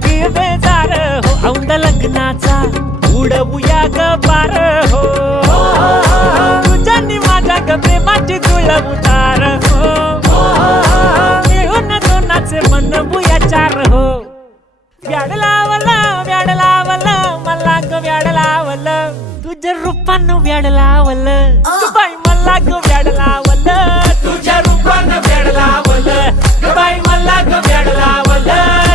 लागी बेजार हो औंद लग्नाचा उडवूया ग पार हो तुझ्यानी माझ्या ग प्रेमाची जुळ उतार हो मिळून दोनाचे बनवूया चार हो व्याड लावलं मला ग व्याड लावलं तुझ्या रूपानं व्याड लावलं बाई मला ग व्याड लावलं तुझ्या रूपानं व्याड लावलं बाई मला ग व्याड लावलं